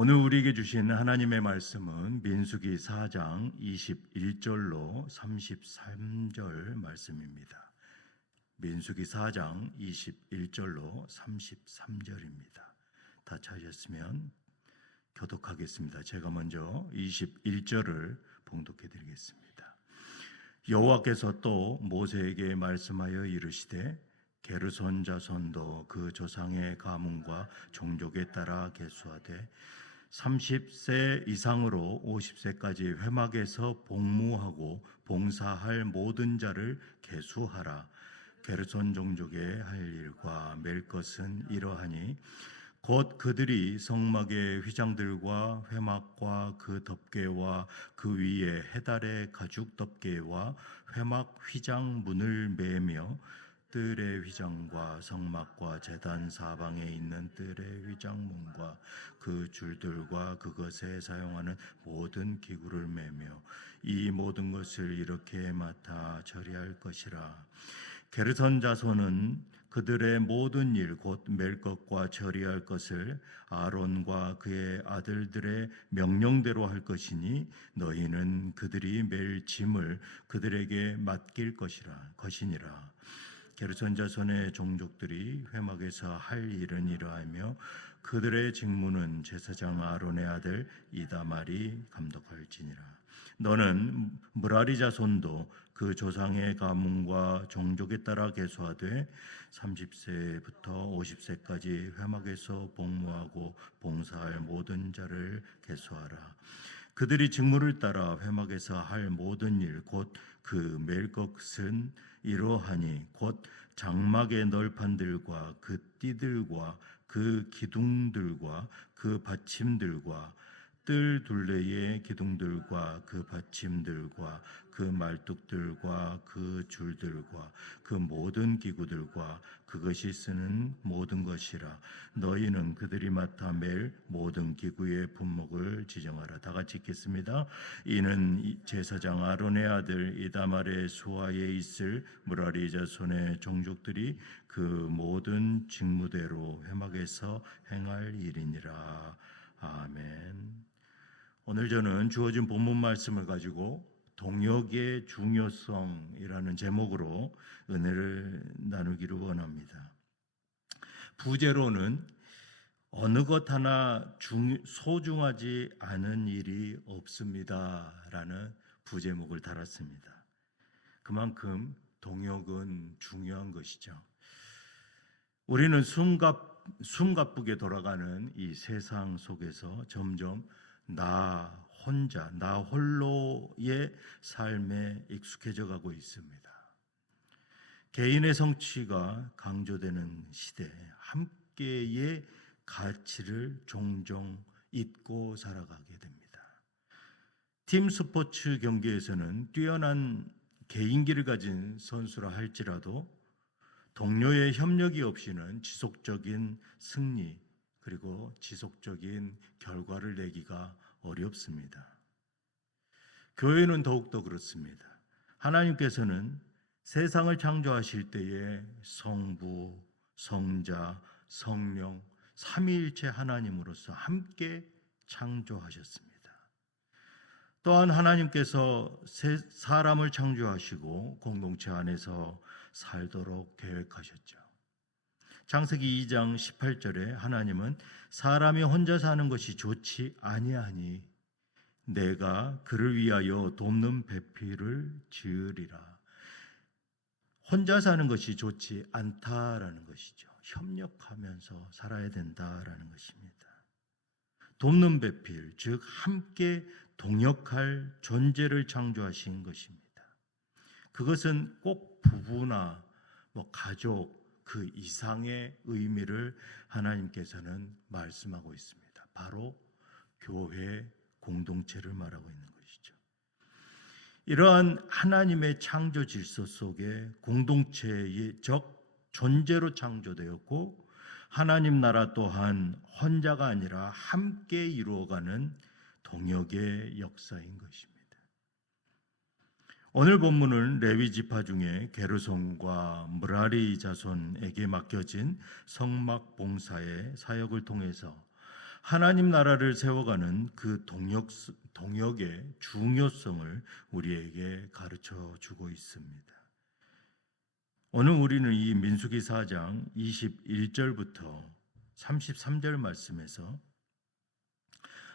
오늘 우리에게 주신 하나님의 말씀은 민수기 4장 21절로 33절 말씀입니다. 민수기 4장 21절로 33절입니다. 다 찾으셨으면 교독하겠습니다. 제가 먼저 21절을 봉독해 드리겠습니다. 여호와께서 또 모세에게 말씀하여 이르시되 게르손 자손도 그 조상의 가문과 종족에 따라 계수하되 30세 이상으로 50세까지 회막에서 복무하고 봉사할 모든 자를 계수하라. 게르손 종족의 할 일과 맬 것은 이러하니 곧 그들이 성막의 휘장들과 회막과 그 덮개와 그 위에 해달의 가죽 덮개와 회막 휘장 문을 매며 뜰의 휘장과 성막과 제단 사방에 있는 뜰의 휘장문과 그 줄들과 그것에 사용하는 모든 기구를 매며 이 모든 것을 이렇게 맡아 처리할 것이라. 게르손 자손은 그들의 모든 일 곧 맬 것과 처리할 것을 아론과 그의 아들들의 명령대로 할 것이니 너희는 그들이 맬 짐을 그들에게 맡길 것이니라. 게르손 자손의 종족들이 회막에서 할 일은 이러하며 그들의 직무는 제사장 아론의 아들 이다말이 감독할지니라. 너는 므라리 자손도 그 조상의 가문과 종족에 따라 계수하되 30세부터 50세까지 회막에서 복무하고 봉사할 모든 자를 계수하라. 그들이 직무를 따라 회막에서 할 모든 일 곧 그 맬 것은 이러하니 곧 장막의 널판들과 그 띠들과 그 기둥들과 그 받침들과 뜰 둘레의 기둥들과 그 받침들과 그 말뚝들과 그 줄들과 그 모든 기구들과 그것이 쓰는 모든 것이라. 너희는 그들이 맡아 맬 모든 기구의 분목을 지정하라. 다 같이 읽겠습니다. 이는 제사장 아론의 아들 이다말의 수하에 있을 므라리 자손의 종족들이 그 모든 직무대로 회막에서 행할 일이니라. 아멘. 오늘 저는 주어진 본문 말씀을 가지고 동역의 중요성이라는 제목으로 은혜를 나누기를 원합니다. 부제로는 어느 것 하나 소중하지 않은 일이 없습니다라는 부제목을 달았습니다. 그만큼 동역은 중요한 것이죠. 우리는 숨가쁘게 돌아가는 이 세상 속에서 점점 나 혼자, 나 홀로의 삶에 익숙해져 가고 있습니다. 개인의 성취가 강조되는 시대에 함께의 가치를 종종 잊고 살아가게 됩니다. 팀 스포츠 경기에서는 뛰어난 개인기를 가진 선수라 할지라도 동료의 협력이 없이는 지속적인 승리 그리고 지속적인 결과를 내기가 어렵습니다. 교회는 더욱더 그렇습니다. 하나님께서는 세상을 창조하실 때에 성부, 성자, 성령, 삼위일체 하나님으로서 함께 창조하셨습니다. 또한 하나님께서 사람을 창조하시고 공동체 안에서 살도록 계획하셨죠. 창세기 2장 18절에 하나님은 사람이 혼자 사는 것이 좋지 아니하니 내가 그를 위하여 돕는 배필을 지으리라. 혼자 사는 것이 좋지 않다라는 것이죠. 협력하면서 살아야 된다라는 것입니다. 돕는 배필, 즉 함께 동역할 존재를 창조하신 것입니다. 그것은 꼭 부부나 가족 그 이상의 의미를 하나님께서는 말씀하고 있습니다. 바로 교회 공동체를 말하고 있는 것이죠. 이러한 하나님의 창조 질서 속에 공동체의 존재로 창조되었고 하나님 나라 또한 혼자가 아니라 함께 이루어가는 동역의 역사인 것입니다. 오늘 본문은 레위 지파 중에 게르손과 므라리 자손에게 맡겨진 성막 봉사의 사역을 통해서 하나님 나라를 세워가는 그 동역의 중요성을 우리에게 가르쳐 주고 있습니다. 오늘 우리는 이 민수기 4장 21절부터 33절 말씀에서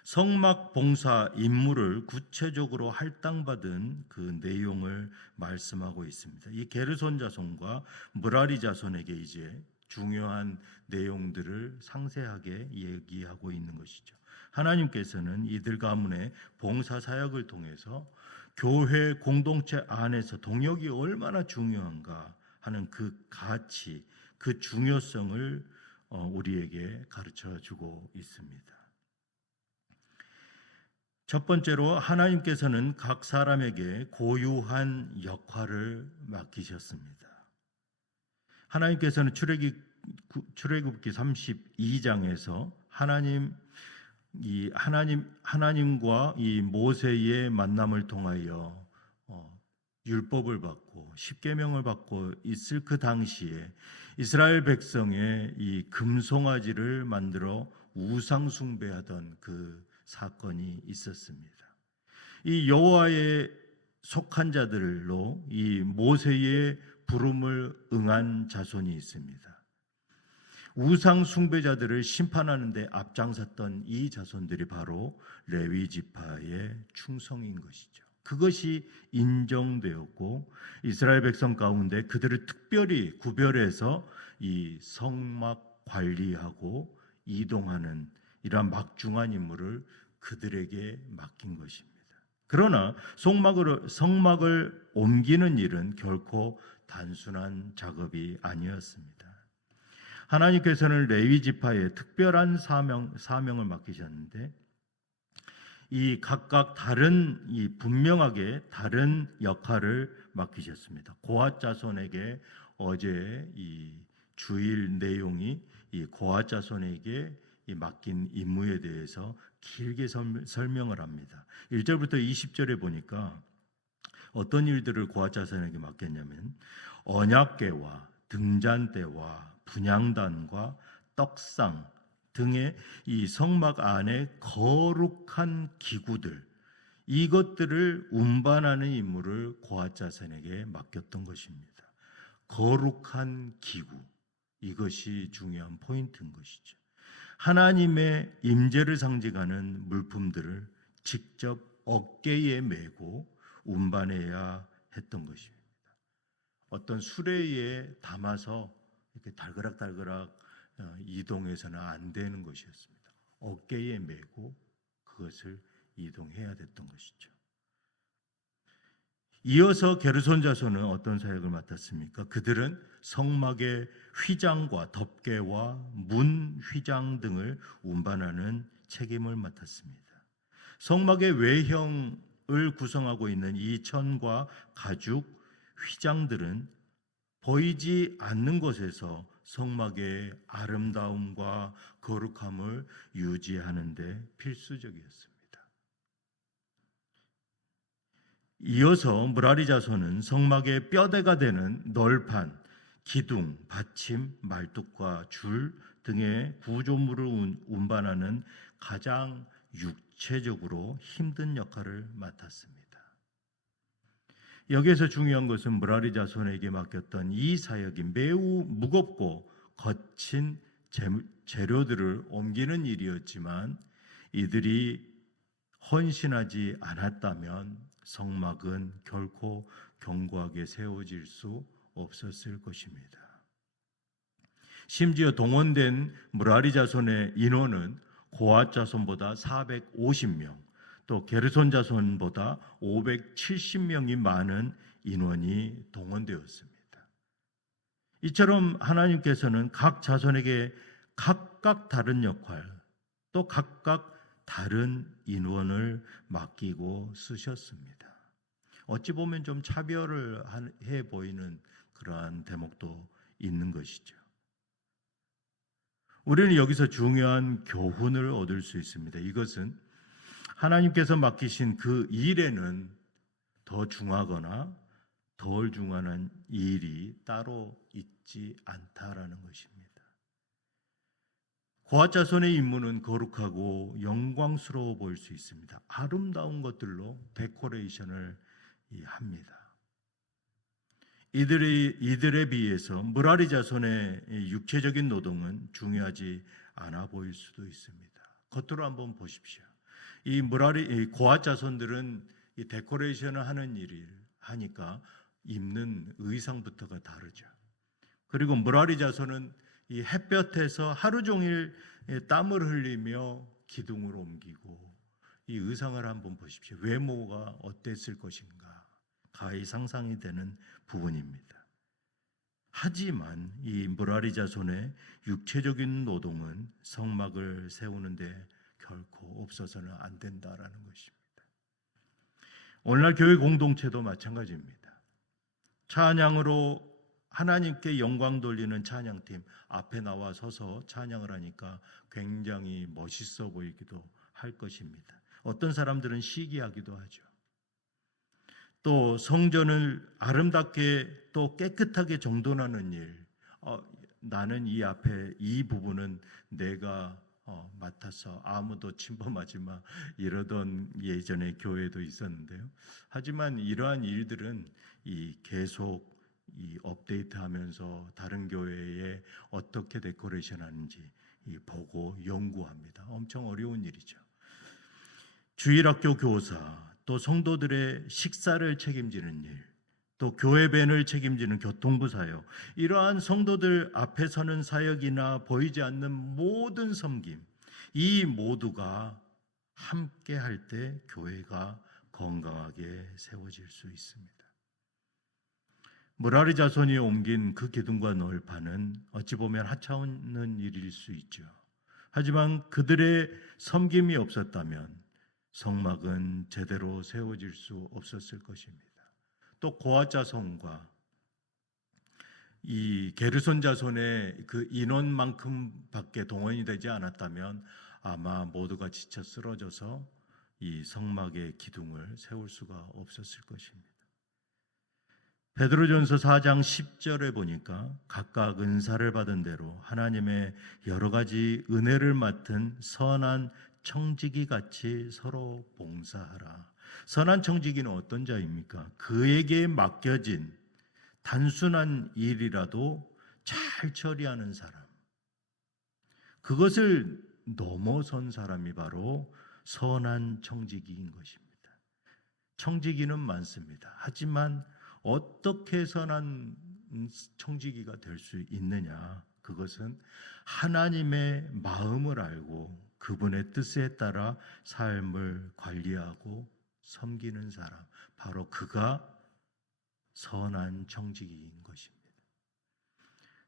성막 봉사 임무를 구체적으로 할당받은 그 내용을 말씀하고 있습니다. 이 게르손 자손과 므라리 자손에게 이제 중요한 내용들을 상세하게 얘기하고 있는 것이죠. 하나님께서는 이들 가문의 봉사 사역을 통해서 교회 공동체 안에서 동역이 얼마나 중요한가 하는 그 가치, 그 중요성을 우리에게 가르쳐 주고 있습니다. 첫 번째로 하나님께서는 각 사람에게 고유한 역할을 맡기셨습니다. 하나님께서는 출애굽기 32장에서 하나님과 이 모세의 만남을 통하여 율법을 받고 십계명을 받고 있을 그 당시에 이스라엘 백성의 이 금송아지를 만들어 우상 숭배하던 그 사건이 있었습니다. 이 여호와의 속한 자들로 이 모세의 부름을 응한 자손이 있습니다. 우상 숭배자들을 심판하는 데 앞장섰던 이 자손들이 바로 레위 지파의 충성인 것이죠. 그것이 인정되었고 이스라엘 백성 가운데 그들을 특별히 구별해서 이 성막 관리하고 이동하는 이러한 막중한 임무를 그들에게 맡긴 것입니다. 그러나 성막을 옮기는 일은 결코 단순한 작업이 아니었습니다. 하나님께서는 레위 지파에 특별한 사명을 맡기셨는데 이 각각 분명하게 다른 역할을 맡기셨습니다. 고핫 자손에게 어제 이 주일 내용이 이 고핫 자손에게 이 맡긴 임무에 대해서 길게 설명을 합니다. 1절부터 20절에 보니까 어떤 일들을 고핫 자손에게 맡겼냐면 언약궤와 등잔대와 분향단과 떡상 등의 이 성막 안에 거룩한 기구들, 이것들을 운반하는 임무를 고핫 자손에게 맡겼던 것입니다. 거룩한 기구, 이것이 중요한 포인트인 것이죠. 하나님의 임재를 상징하는 물품들을 직접 어깨에 메고 운반해야 했던 것입니다. 어떤 수레에 담아서 이렇게 달그락달그락 이동해서는 안 되는 것이었습니다. 어깨에 메고 그것을 이동해야 됐던 것이죠. 이어서 게르손 자손은 어떤 사역을 맡았습니까? 그들은 성막의 휘장과 덮개와 문 휘장 등을 운반하는 책임을 맡았습니다. 성막의 외형을 구성하고 있는 이 천과 가죽 휘장들은 보이지 않는 곳에서 성막의 아름다움과 거룩함을 유지하는 데 필수적이었습니다. 이어서 므라리 자손은 성막의 뼈대가 되는 널판, 기둥, 받침, 말뚝과 줄 등의 구조물을 운반하는 가장 육체적으로 힘든 역할을 맡았습니다. 여기에서 중요한 것은 므라리 자손에게 맡겼던 이 사역이 매우 무겁고 거친 재료들을 옮기는 일이었지만 이들이 헌신하지 않았다면 성막은 결코 견고하게 세워질 수 없었을 것입니다. 심지어 동원된 므라리 자손의 인원은 고핫 자손보다 450명, 또 게르손 자손보다 570명이 많은 인원이 동원되었습니다. 이처럼 하나님께서는 각 자손에게 각각 다른 역할, 또 각각 다른 인원을 맡기고 쓰셨습니다. 어찌 보면 좀 차별을 해 보이는 그러한 대목도 있는 것이죠. 우리는 여기서 중요한 교훈을 얻을 수 있습니다. 이것은 하나님께서 맡기신 그 일에는 더 중하거나 덜 중한 일이 따로 있지 않다라는 것입니다. 고아 자손의 임무는 거룩하고 영광스러워 보일 수 있습니다. 아름다운 것들로 데코레이션을 합니다. 이들에 비해서 므라리 자손의 육체적인 노동은 중요하지 않아 보일 수도 있습니다. 겉으로 한번 보십시오. 이 고아 자손들은 이 데코레이션을 하는 일을 하니까 입는 의상부터가 다르죠. 그리고 므라리 자손은 이 햇볕에서 하루 종일 땀을 흘리며 기둥을 옮기고 이 의상을 한번 보십시오. 외모가 어땠을 것인가 가히 상상이 되는 부분입니다. 하지만 이 므라리 자손의 육체적인 노동은 성막을 세우는데 결코 없어서는 안 된다라는 것입니다. 오늘날 교회 공동체도 마찬가지입니다. 찬양으로 하나님께 영광 돌리는 찬양팀 앞에 나와 서서 찬양을 하니까 굉장히 멋있어 보이기도 할 것입니다. 어떤 사람들은 시기하기도 하죠. 또 성전을 아름답게 또 깨끗하게 정돈하는 일, 나는 이 앞에 이 부분은 내가 맡아서 아무도 침범하지 마 이러던 예전에 교회도 있었는데요. 하지만 이러한 일들은 계속 업데이트하면서 다른 교회에 어떻게 데코레이션하는지 보고 연구합니다. 엄청 어려운 일이죠. 주일학교 교사, 또 성도들의 식사를 책임지는 일, 또 교회밴을 책임지는 교통부 사역, 이러한 성도들 앞에 서는 사역이나 보이지 않는 모든 섬김, 이 모두가 함께 할 때 교회가 건강하게 세워질 수 있습니다. 므라리 자손이 옮긴 그 기둥과 널판은 어찌 보면 하찮은 일일 수 있죠. 하지만 그들의 섬김이 없었다면 성막은 제대로 세워질 수 없었을 것입니다. 또 고아 자손과 이 게르손 자손의 그 인원만큼밖에 동원이 되지 않았다면 아마 모두가 지쳐 쓰러져서 이 성막의 기둥을 세울 수가 없었을 것입니다. 베드로전서 4장 10절에 보니까 각각 은사를 받은 대로 하나님의 여러 가지 은혜를 맡은 선한 청지기 같이 서로 봉사하라. 선한 청지기는 어떤 자입니까? 그에게 맡겨진 단순한 일이라도 잘 처리하는 사람. 그것을 넘어선 사람이 바로 선한 청지기인 것입니다. 청지기는 많습니다. 하지만 어떻게 선한 청지기가 될 수 있느냐? 그것은 하나님의 마음을 알고 그분의 뜻에 따라 삶을 관리하고 섬기는 사람, 바로 그가 선한 청지기인 것입니다.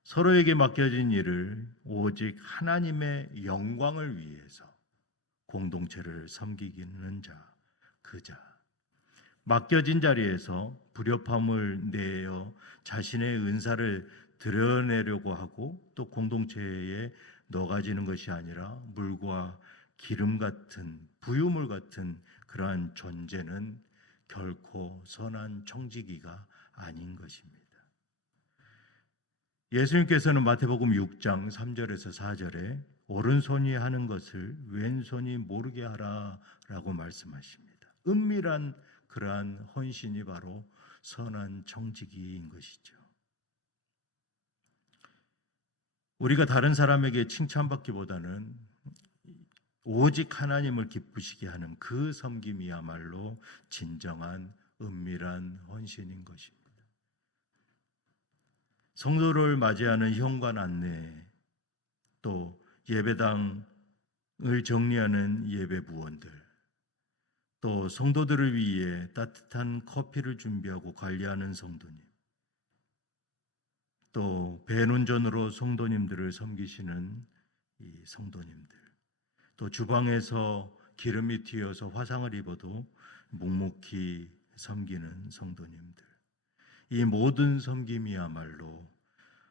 서로에게 맡겨진 일을 오직 하나님의 영광을 위해서 공동체를 섬기는 자, 그 자. 맡겨진 자리에서 불협화음을 내어 자신의 은사를 드러내려고 하고 또 공동체에 녹아지는 것이 아니라 물과 기름 같은 부유물 같은 그러한 존재는 결코 선한 청지기가 아닌 것입니다. 예수님께서는 마태복음 6장 3절에서 4절에 오른손이 하는 것을 왼손이 모르게 하라라고 말씀하십니다. 은밀한 그러한 헌신이 바로 선한 청지기인 것이죠. 우리가 다른 사람에게 칭찬받기보다는 오직 하나님을 기쁘시게 하는 그 섬김이야말로 진정한 은밀한 헌신인 것입니다. 성도를 맞이하는 현관 안내, 또 예배당을 정리하는 예배부원들, 또 성도들을 위해 따뜻한 커피를 준비하고 관리하는 성도님, 또 배운전으로 성도님들을 섬기시는 이 성도님들, 또 주방에서 기름이 튀어서 화상을 입어도 묵묵히 섬기는 성도님들, 이 모든 섬김이야말로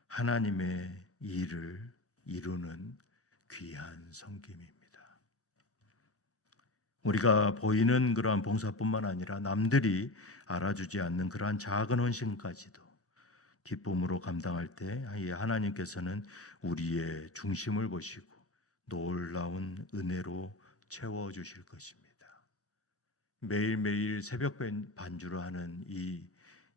하나님의 일을 이루는 귀한 섬김입니다. 우리가 보이는 그러한 봉사뿐만 아니라 남들이 알아주지 않는 그러한 작은 헌신까지도 기쁨으로 감당할 때 하나님께서는 우리의 중심을 보시고 놀라운 은혜로 채워주실 것입니다. 매일매일 새벽 반주를 하는 이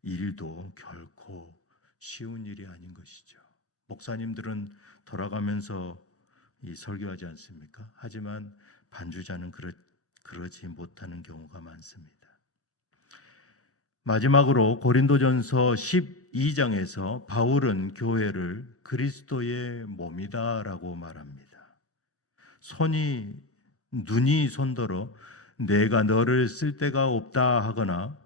일도 결코 쉬운 일이 아닌 것이죠. 목사님들은 돌아가면서 설교하지 않습니까? 하지만 반주자는 그러지 못하는 경우가 많습니다. 마지막으로 고린도전서 12장에서 바울은 교회를 그리스도의 몸이다라고 말합니다. 눈이 손더러 내가 너를 쓸 데가 없다 하거나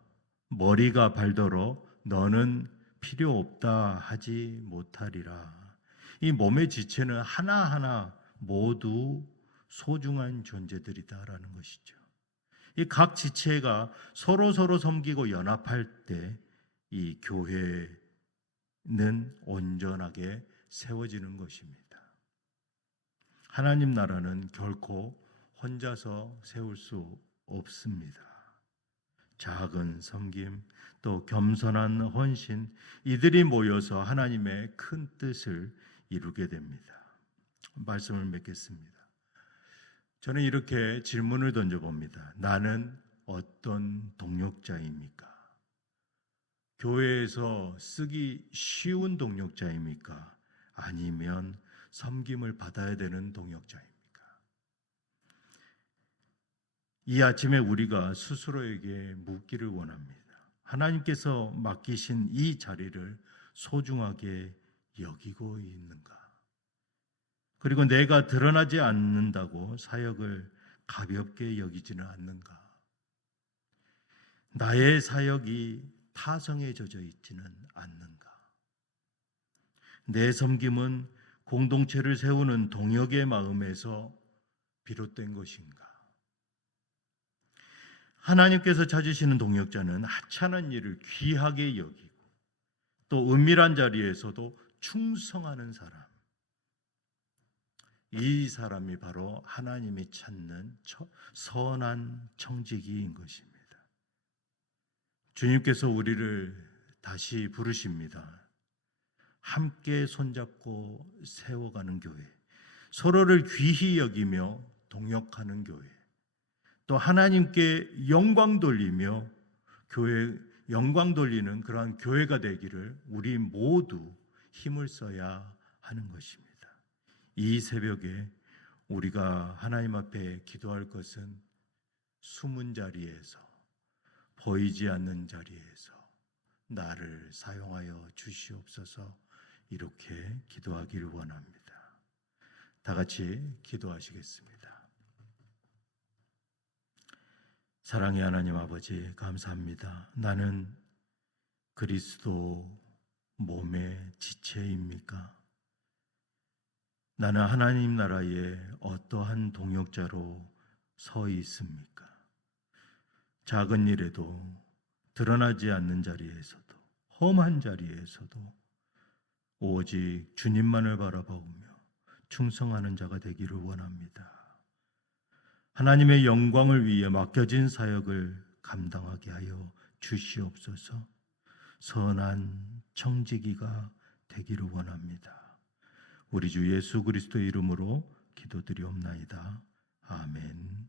머리가 발더러 너는 필요 없다 하지 못하리라. 이 몸의 지체는 하나하나 모두 소중한 존재들이다라는 것이죠. 이 각 지체가 서로 섬기고 연합할 때 이 교회는 온전하게 세워지는 것입니다. 하나님 나라는 결코 혼자서 세울 수 없습니다. 작은 섬김, 또 겸손한 헌신, 이들이 모여서 하나님의 큰 뜻을 이루게 됩니다. 말씀을 맺겠습니다. 저는 이렇게 질문을 던져봅니다. 나는 어떤 동역자입니까? 교회에서 쓰기 쉬운 동역자입니까? 아니면 섬김을 받아야 되는 동역자입니까? 이 아침에 우리가 스스로에게 묻기를 원합니다. 하나님께서 맡기신 이 자리를 소중하게 여기고 있는가? 그리고 내가 드러나지 않는다고 사역을 가볍게 여기지는 않는가? 나의 사역이 타성에 젖어 있지는 않는가? 내 섬김은 공동체를 세우는 동역의 마음에서 비롯된 것인가? 하나님께서 찾으시는 동역자는 하찮은 일을 귀하게 여기고 또 은밀한 자리에서도 충성하는 사람. 이 사람이 바로 하나님이 찾는 선한 청지기인 것입니다. 주님께서 우리를 다시 부르십니다. 함께 손잡고 세워가는 교회, 서로를 귀히 여기며 동역하는 교회, 또 하나님께 영광 돌리며 영광 돌리는 그러한 교회가 되기를 우리 모두 힘을 써야 하는 것입니다. 이 새벽에 우리가 하나님 앞에 기도할 것은 숨은 자리에서, 보이지 않는 자리에서 나를 사용하여 주시옵소서, 이렇게 기도하기를 원합니다. 다 같이 기도하시겠습니다. 사랑의 하나님 아버지, 감사합니다. 나는 그리스도 몸의 지체입니까? 나는 하나님 나라에 어떠한 동역자로 서 있습니까? 작은 일에도, 드러나지 않는 자리에서도, 험한 자리에서도 오직 주님만을 바라보며 충성하는 자가 되기를 원합니다. 하나님의 영광을 위해 맡겨진 사역을 감당하게 하여 주시옵소서. 선한 청지기가 되기를 원합니다. 우리 주 예수 그리스도의 이름으로 기도드리옵나이다. 아멘.